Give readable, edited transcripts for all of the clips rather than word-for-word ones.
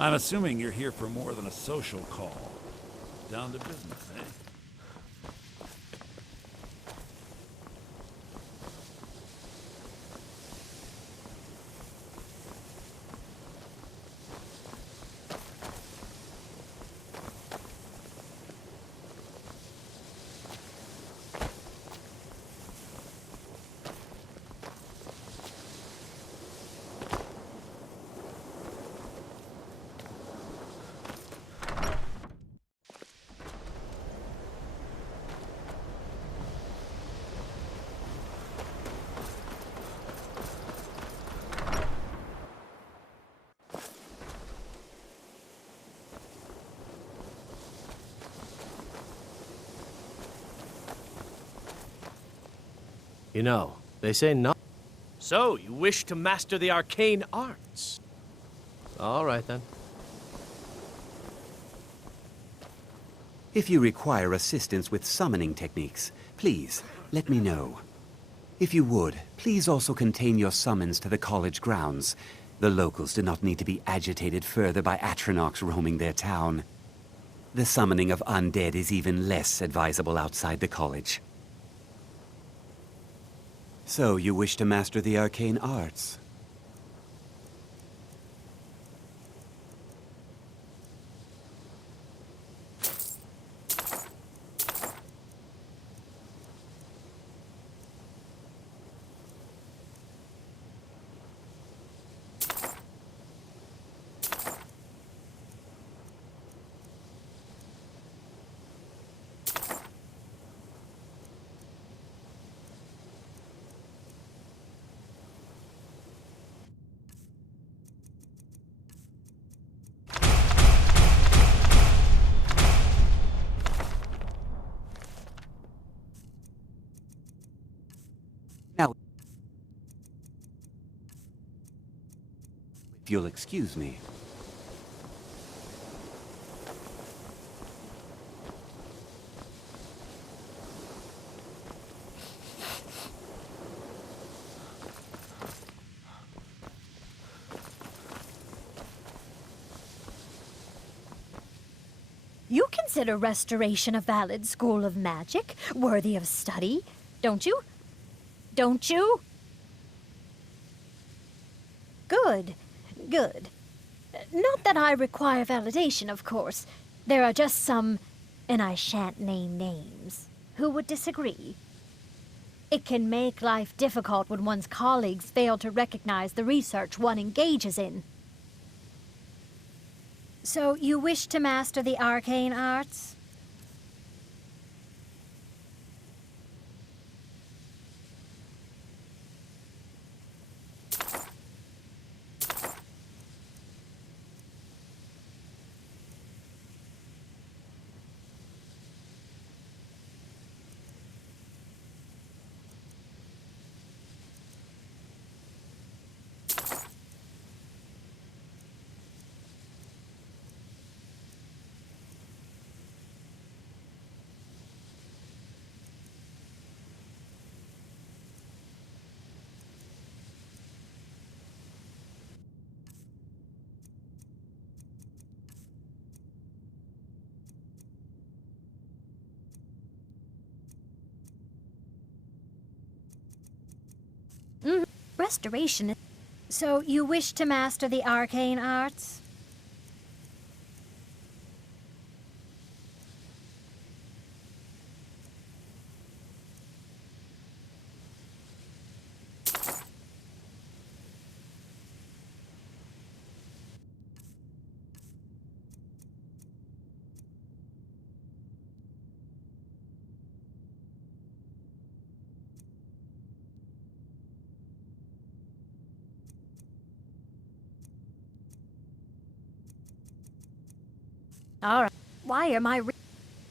I'm assuming you're here for more than a social call. Down to business, eh? You know, they say no. So, you wish to master the arcane arts? All right, then. If you require assistance with summoning techniques, please, let me know. If you would, please also contain your summons to the college grounds. The locals do not need to be agitated further by Atronachs roaming their town. The summoning of undead is even less advisable outside the college. So, you wish to master the arcane arts? Now, if you'll excuse me. You consider restoration a valid school of magic, worthy of study, don't you? Don't you? Good, good. Not that I require validation, of course. There are just some, and I shan't name names, who would disagree. It can make life difficult when one's colleagues fail to recognize the research one engages in. So, you wish to master the arcane arts? Restoration. So, you wish to master the arcane arts? Alright. Why are my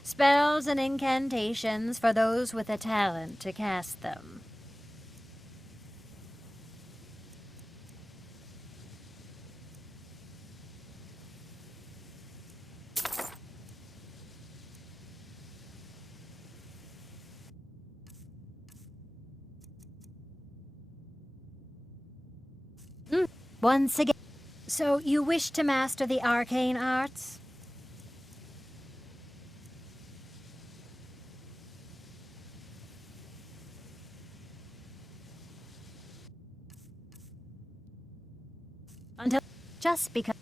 spells and incantations for those with a talent to cast them? Once again. So you wish to master the arcane arts? Until just because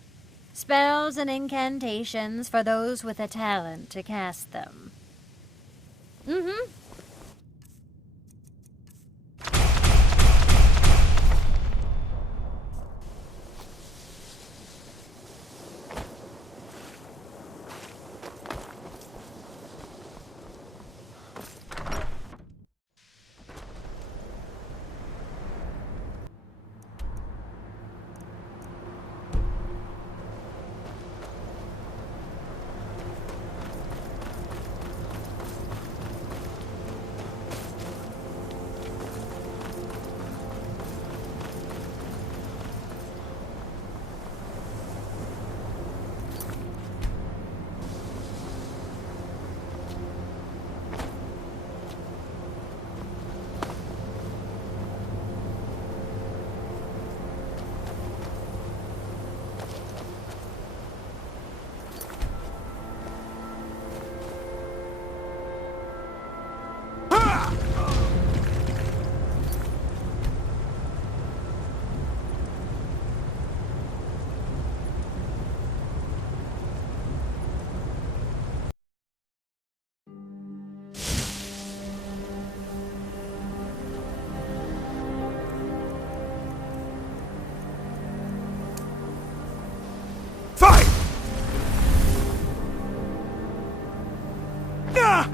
spells and incantations for those with a talent to cast them. Mm-hmm. Fight! Ah!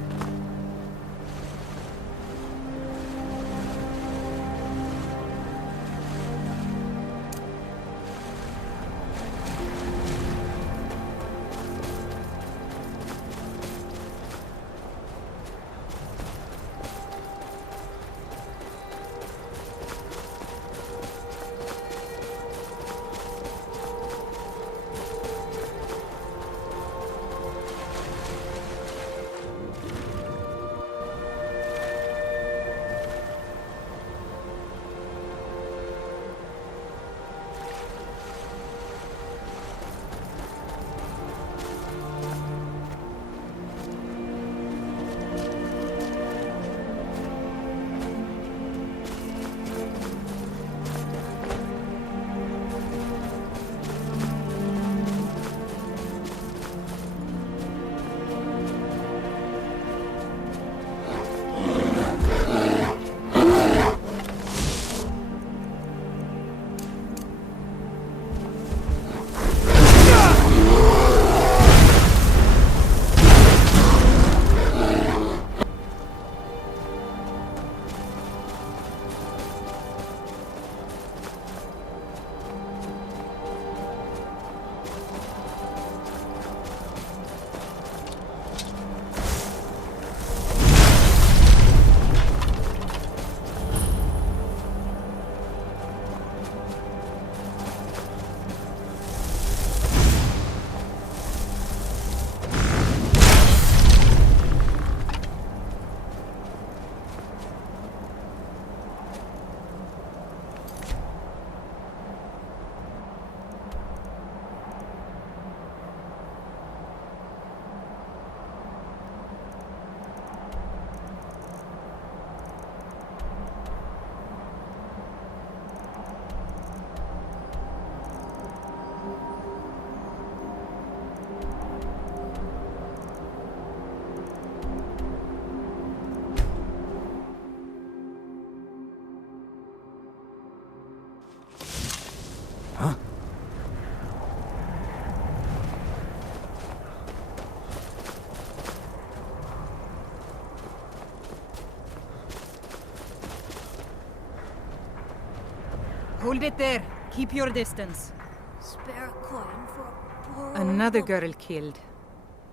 Hold it there. Keep your distance. Spare a coin for a poor Another girl killed.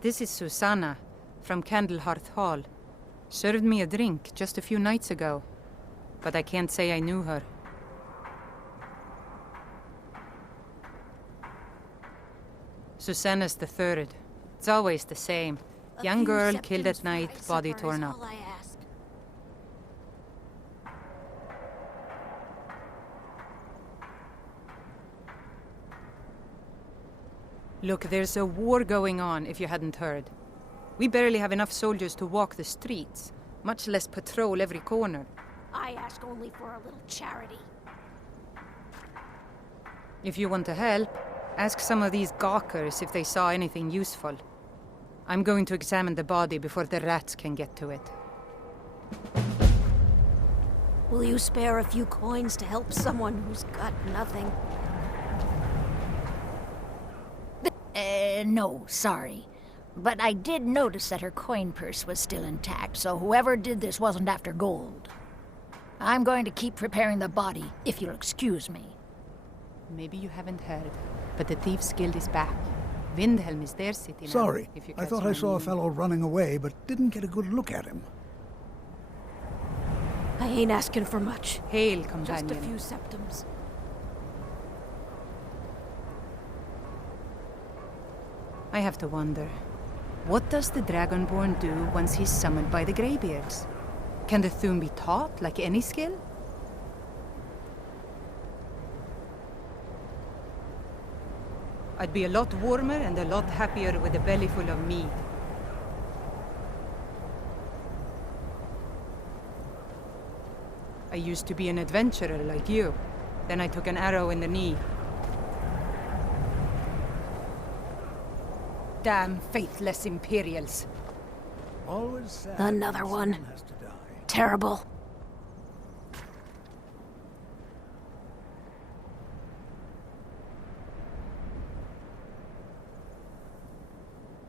This is Susanna, from Candlehearth Hall. Served me a drink just a few nights ago. But I can't say I knew her. Susanna's the third. It's always the same. Young girl killed at night, body torn up. Look, there's a war going on, if you hadn't heard. We barely have enough soldiers to walk the streets, much less patrol every corner. I ask only for a little charity. If you want to help, ask some of these gawkers if they saw anything useful. I'm going to examine the body before the rats can get to it. Will you spare a few coins to help someone who's got nothing? No, sorry. But I did notice that her coin purse was still intact, so whoever did this wasn't after gold. I'm going to keep preparing the body, if you'll excuse me. Maybe you haven't heard, but the Thieves' Guild is back. Windhelm is their city now. Sorry, if you I catch thought my I saw a meaning. fellow running away, but didn't get a good look at him. I ain't asking for much. Hail, Just a companion. few septums. I have to wonder, what does the Dragonborn do once he's summoned by the Greybeards? Can the Thune be taught like any skill? I'd be a lot warmer and a lot happier with a belly full of mead. I used to be an adventurer like you. Then I took an arrow in the knee. Damn faithless Imperials. Always sad. Another when one. someone has to die. Terrible.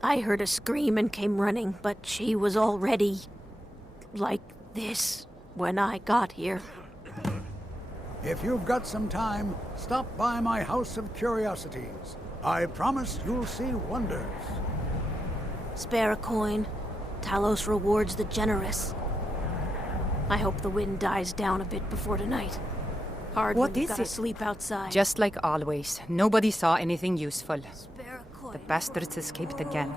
I heard a scream and came running, but she was already like this when I got here. If you've got some time, stop by my House of Curiosities. I promise you'll see wonders. Spare a coin. Talos rewards the generous. I hope the wind dies down a bit before tonight. Hard What when you is gotta it? sleep outside. Just like always, nobody saw anything useful. Spare a coin. The bastards escaped again.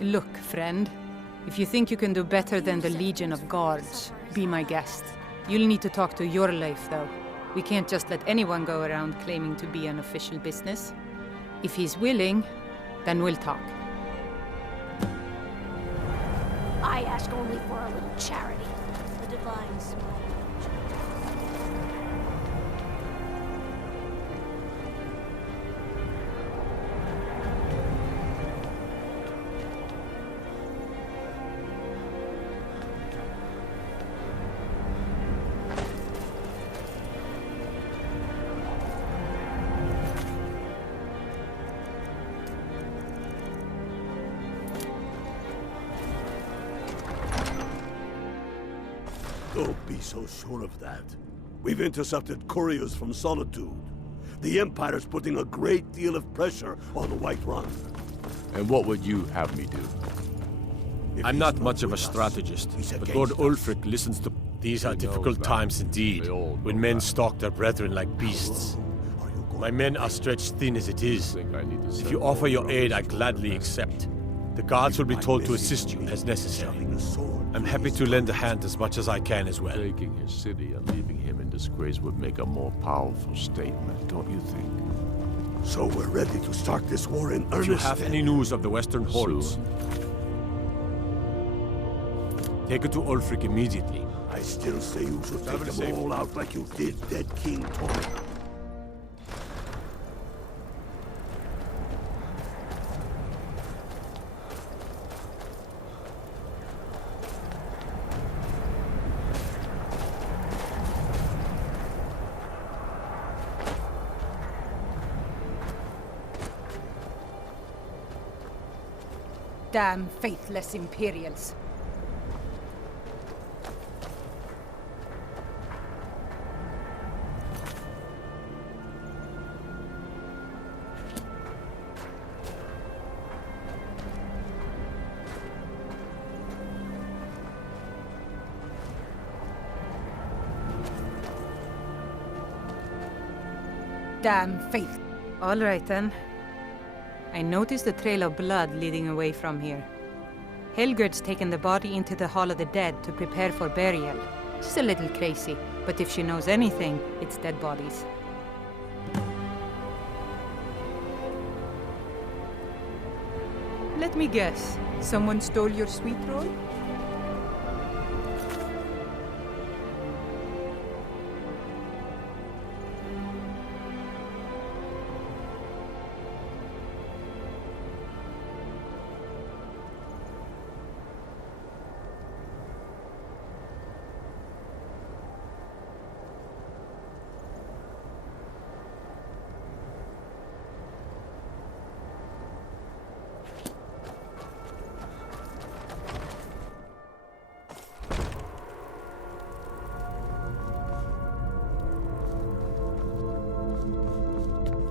Look, friend. If you think you can do better than the Legion of Guards, be my guest. You'll need to talk to your life, though. We can't just let anyone go around claiming to be an official business. If he's willing, then we'll talk. I ask only for a little charity. The divine smile. Don't be so sure of that. We've intercepted couriers from Solitude. The Empire's putting a great deal of pressure on the White Run. And what would you have me do? If I'm he's not much of a with us, strategist, he's but against Lord us. Ulfric listens to... These are He knows difficult that. times indeed, They all when know men that. stalk their brethren like beasts. Are you going My men are stretched thin as it is. Think I need to If send you offer more your aid, I brothers to gladly the accept. The guards will be My told to message assist you me as necessary. selling a sword I'm to happy his to lend a brothers. hand as much as I can as well. Taking his city and leaving him in disgrace would make a more powerful statement, don't you think? So we're ready to start this war in If earnest. you have then? any news of the Western hordes, Soon. take it to Ulfric immediately. I still say you should take Travel them safe. all out like you did dead King Torm. Damn faithless Imperials. Damn faith. All right then. I noticed a trail of blood leading away from here. Helgerd's taken the body into the Hall of the Dead to prepare for burial. She's a little crazy, but if she knows anything, it's dead bodies. Let me guess. Someone stole your sweet roll?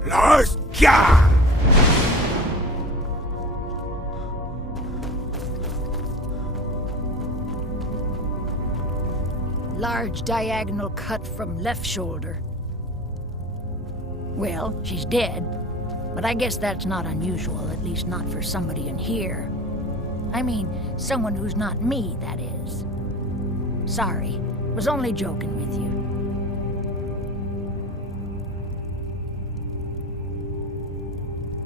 Lars, yeah! Large diagonal cut from left shoulder. Well, she's dead, but I guess that's not unusual, at least not for somebody in here. I mean, someone who's not me, that is. Sorry, was only joking with you.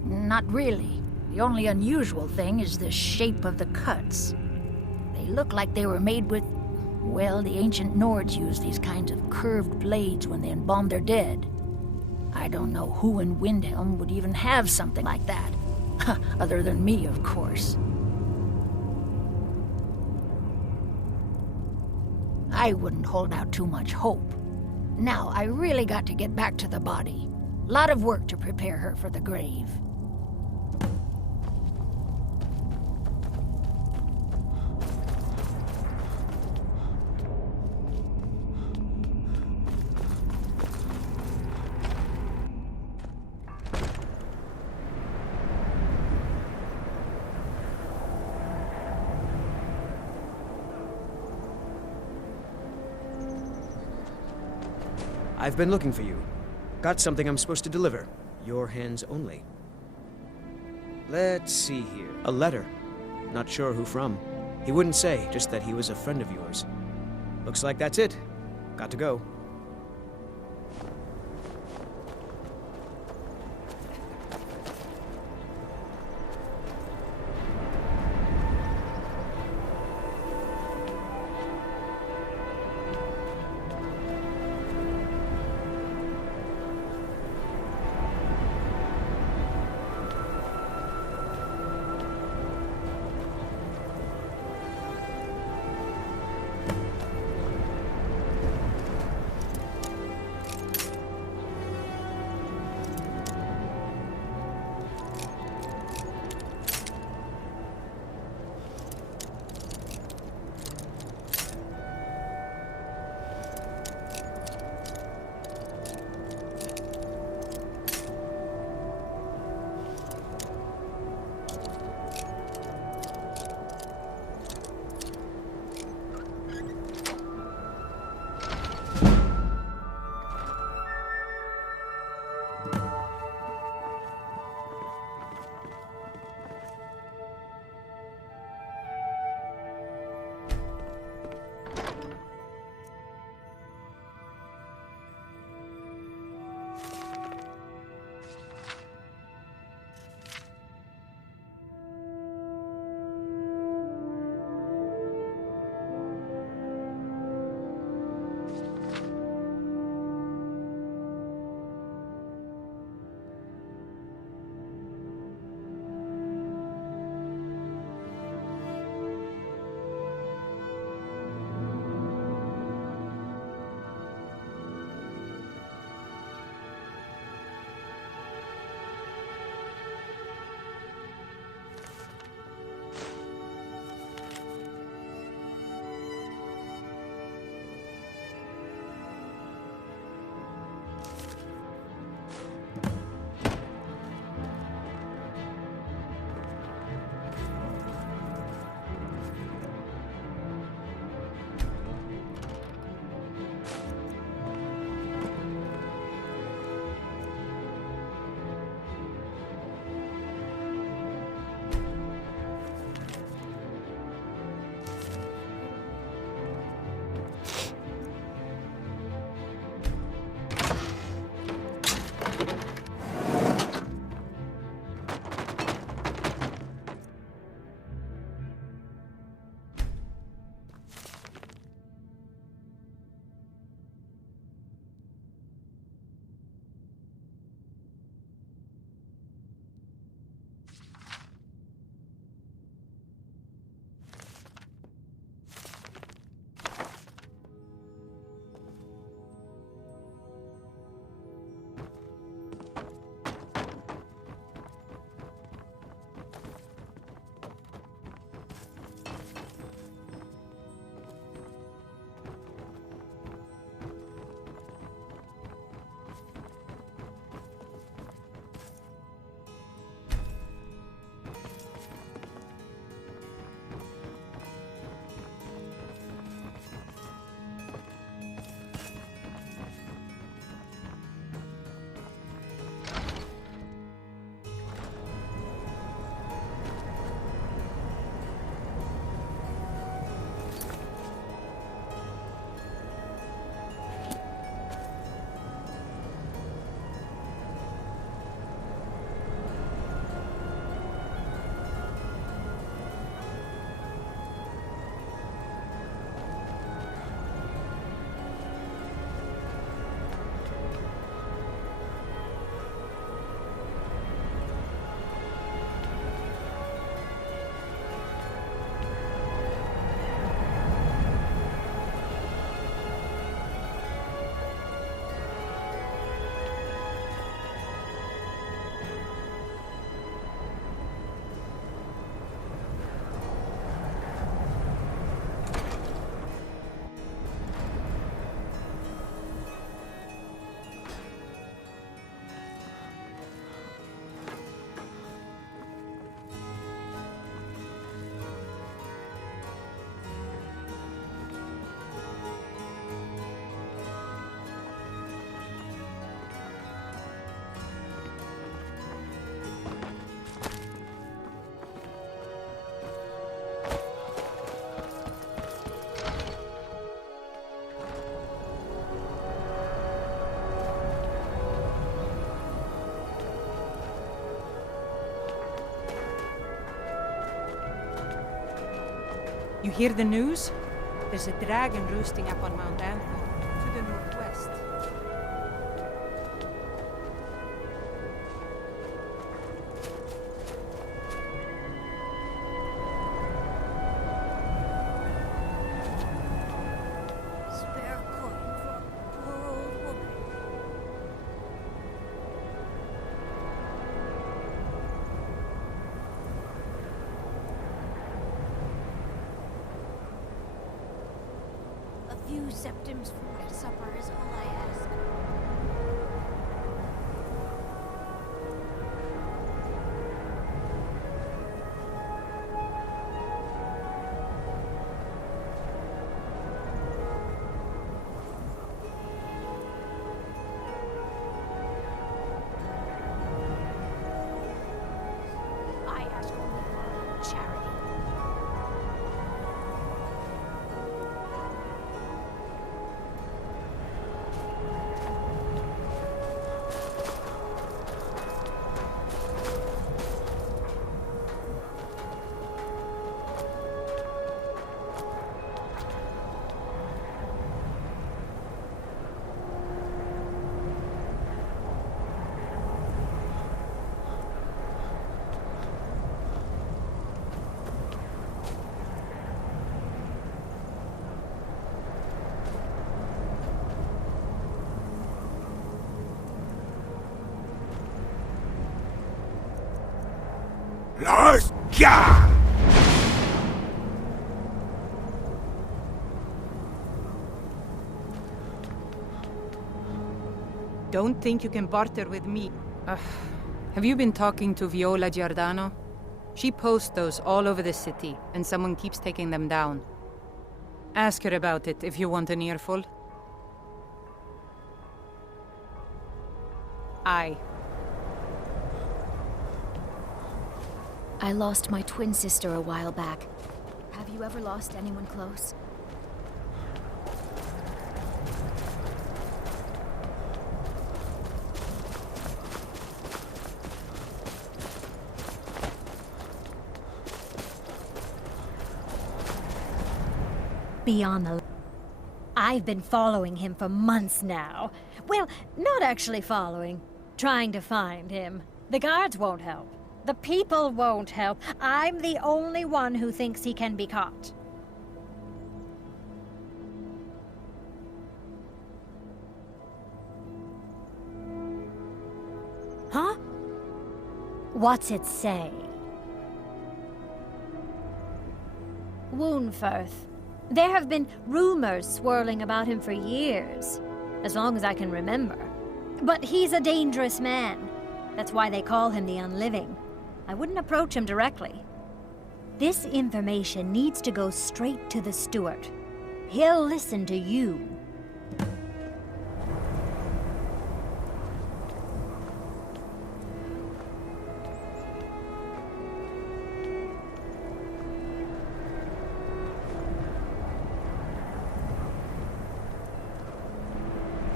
Not really. The only unusual thing is the shape of the cuts. They look like they were made with... Well, the ancient Nords used these kinds of curved blades when they embalmed their dead. I don't know who in Windhelm would even have something like that. Other than me, of course. I wouldn't hold out too much hope. Now, I really got to get back to the body. Lot of work to prepare her for the grave. I've been looking for you. Got something I'm supposed to deliver. Your hands only. Let's see here. A letter. Not sure who from. He wouldn't say, just that he was a friend of yours. Looks like that's it. Got to go. You hear the news? There's a dragon roosting up on Mount Anthem, to the northwest. Spare coin for a poor old woman. A few septims for my supper is all I ask. I ask only for charity. Lars, ja! Don't think you can barter with me. Have you been talking to Viola Giordano? She posts those all over the city, and someone keeps taking them down. Ask her about it if you want an earful. Aye. I lost my twin sister a while back. Have you ever lost anyone close? Beyond the... I've been following him for months now. Well, not actually following. Trying to find him. The guards won't help. The people won't help. I'm the only one who thinks he can be caught. Huh? What's it say? Woundfirth. There have been rumors swirling about him for years, as long as I can remember. But he's a dangerous man. That's why they call him the Unliving. I wouldn't approach him directly. This information needs to go straight to the steward. He'll listen to you.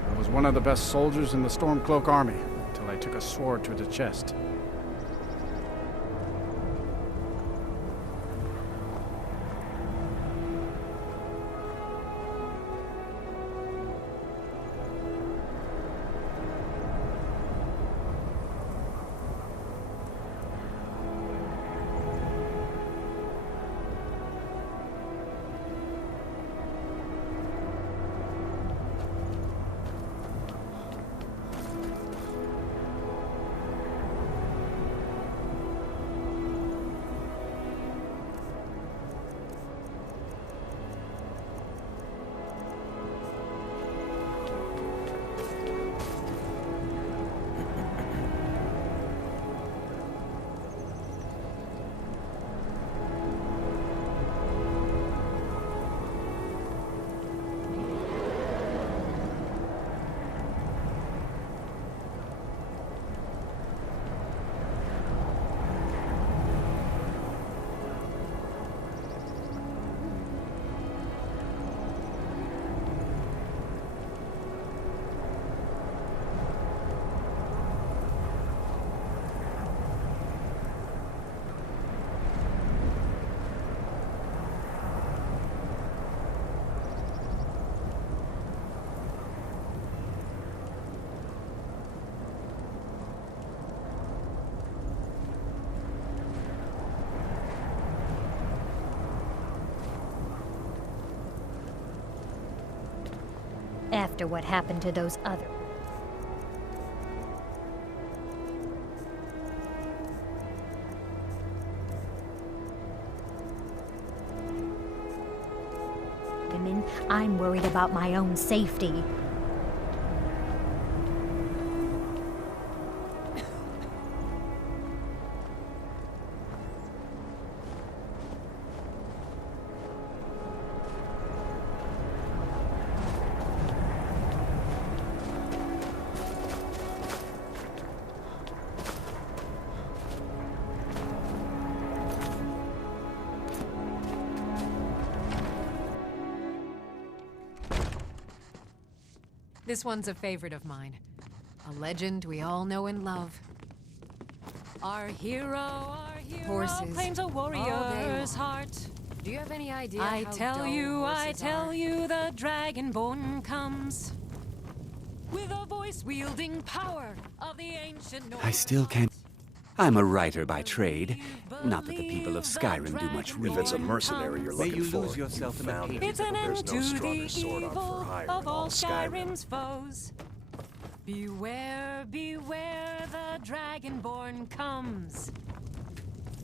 I was one of the best soldiers in the Stormcloak army, until I took a sword to the chest. after what happened to those other. Women, I'm worried about my own safety. This one's a favorite of mine. A legend we all know and love. Our hero Horses claims a warrior's heart. Do you have any idea I how tell dull you, horses are? the dragonborn comes. With a voice wielding power of the ancient North. I still can't... I'm a writer by trade. Not that the people of Skyrim do much reading. If it's a mercenary you're looking for, lose yourself in the found it. pain. It's an There's end no to stronger the sword out for evil hire of in all Skyrim. Skyrim's foes. Beware, beware, the dragonborn comes.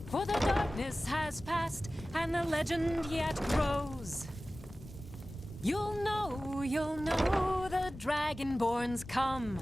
For the darkness has passed, and the legend yet grows. You'll know, the dragonborn's come.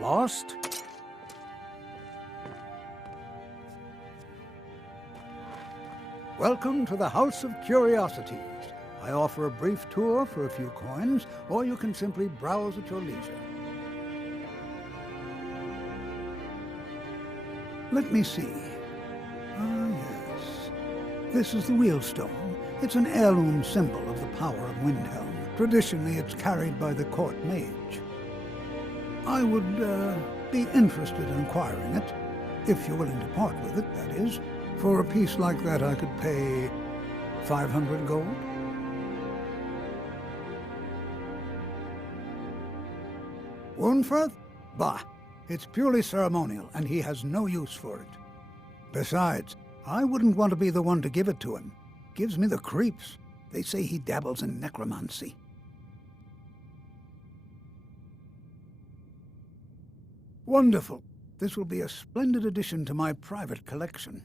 Lost? Welcome to the House of Curiosities. I offer a brief tour for a few coins, or you can simply browse at your leisure. Let me see. Ah, yes. This is the wheelstone. It's an heirloom symbol of the power of Windhelm. Traditionally, it's carried by the court mage. I would be interested in acquiring it, if you're willing to part with it, that is. For a piece like that, I could pay 500 gold. Wurnfirth? Bah. It's purely ceremonial, and he has no use for it. Besides, I wouldn't want to be the one to give it to him. Gives me the creeps. They say he dabbles in necromancy. Wonderful. This will be a splendid addition to my private collection.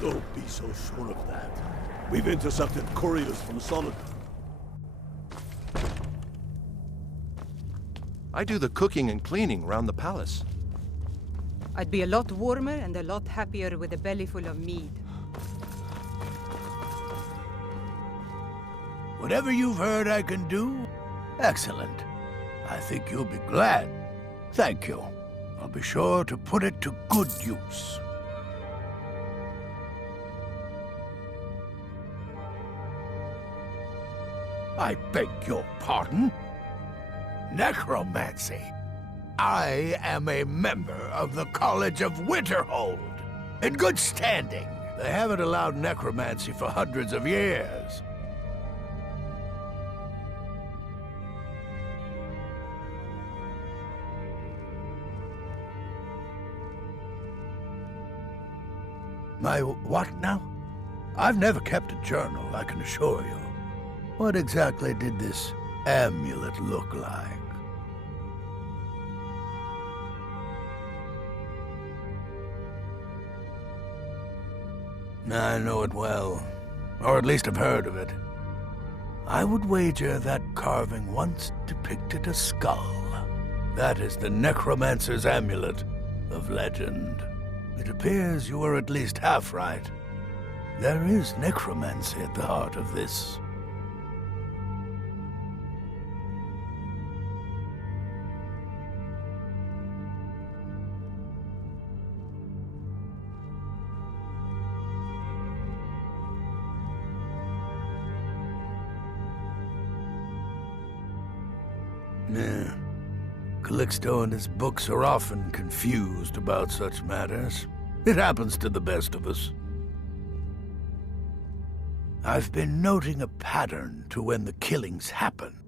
Don't be so sure of that. We've intercepted couriers from Solitude. I do the cooking and cleaning around the palace. I'd be a lot warmer and a lot happier with a belly full of mead. Whatever you've heard I can do, excellent. I think you'll be glad. Thank you. I'll be sure to put it to good use. I beg your pardon? Necromancy. I am a member of the College of Winterhold, in good standing. They haven't allowed necromancy for hundreds of years. My what now? I've never kept a journal, I can assure you. What exactly did this amulet look like? I know it well, or at least I've heard of it. I would wager that carving once depicted a skull. That is the necromancer's amulet of legend. It appears you were at least half right. There is necromancy at the heart of this. Yeah. Calixto and his books are often confused about such matters. It happens to the best of us. I've been noting a pattern to when the killings happen.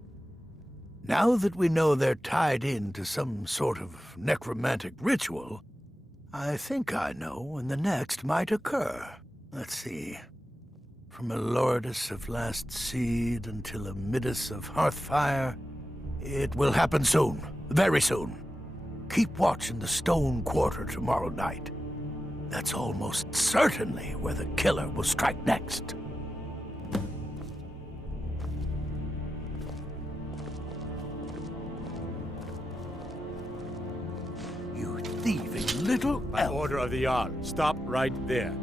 Now that we know they're tied in to some sort of necromantic ritual, I think I know when the next might occur. Let's see. From a Lourdes of Last Seed until a Midas of Hearthfire, it will happen soon. Very soon. Keep watch in the Stone Quarter tomorrow night. That's almost certainly where the killer will strike next. You thieving little By order of the Jarl, stop right there.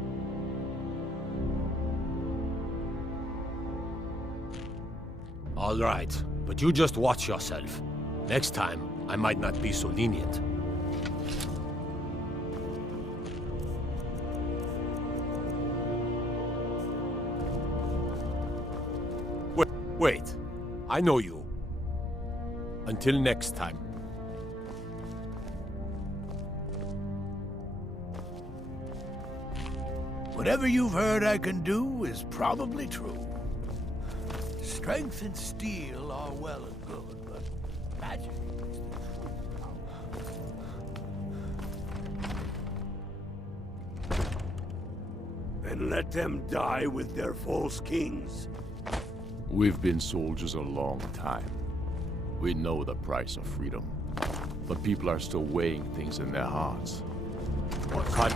All right, but you just watch yourself. Next time, I might not be so lenient. Wait. I know you. Until next time. Whatever you've heard I can do is probably true. Strength and steel are well and good, but magic is the true power. And let them die with their false kings. We've been soldiers a long time. We know the price of freedom. But people are still weighing things in their hearts. What kind?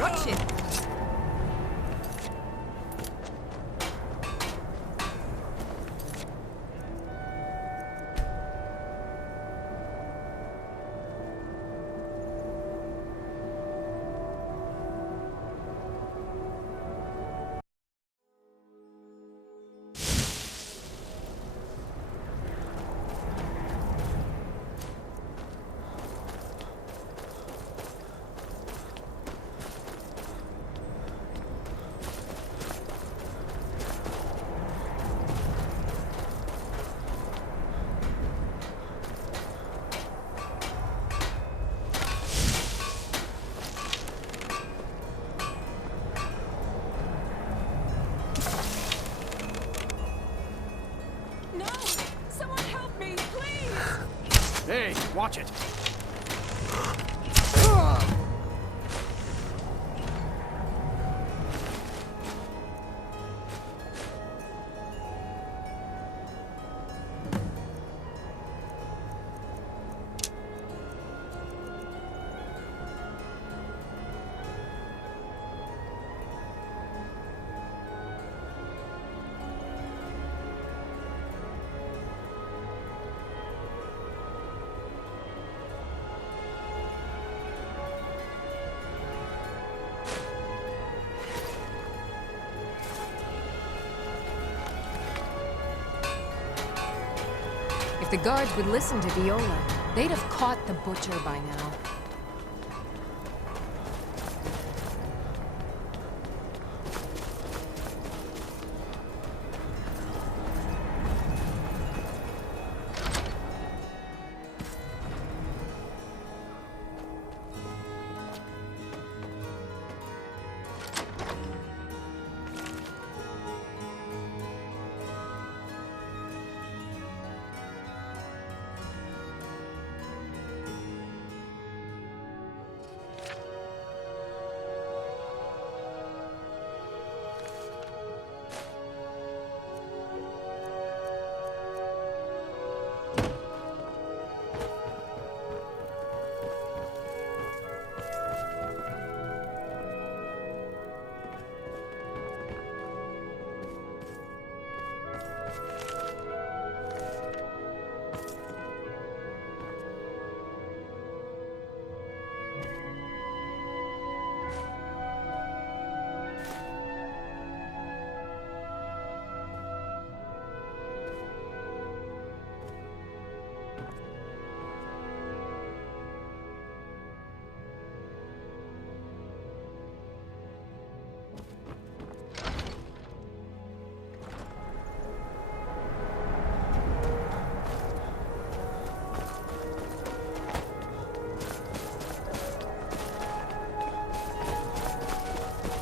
Watch it. Hey, watch it. If the guards would listen to Viola, they'd have caught the butcher by now.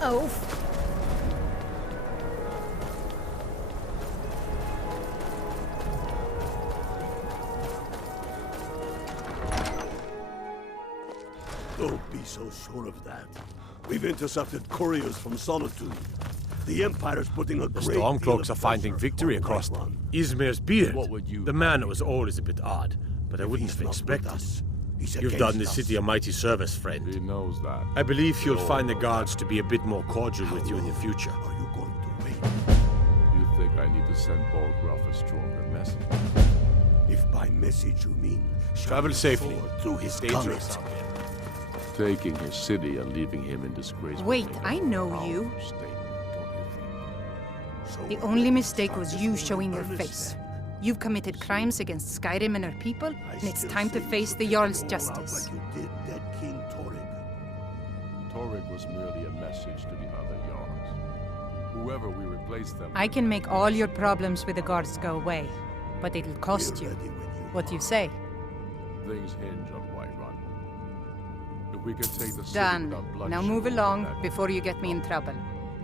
Oh. Don't be so sure of that. We've intercepted couriers from Solitude. The Empire's putting a The great deal Stormcloaks are of finding pressure victory on across Whiterun. Izmir's beard. What would you The man that was old is a bit odd, but I wouldn't he's have not with expected. us, he's You've against done the us. city a mighty service, friend. He knows that. I believe you'll all find the know guards to be a bit more cordial with you in the future. Are you going to wait? You think I need to send Bolgraf a stronger message? If by message you mean Travel safely. through his It's dangerous gunners. out there. Taking his city and leaving him in disgrace. Wait, would make I a know powerful you. statement, don't you think? The only mistake was you showing your face. You've committed crimes against Skyrim and her people, and it's time to face the Jarl's justice. But you did dead King Torrig. Torrig was merely a message to the other Jarls. Whoever we replace them I can make all your problems with the guards go away, but it'll cost you. What do you say? things hinge on Whiterun. If we can take the city Done. without bloodshed, Now move along that before you get me in trouble.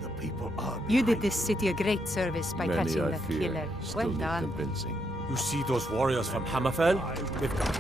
The people are You did this city a great service by Many, catching I that fear, killer. still Well need done. convincing. You see those warriors from Hammerfell? They've got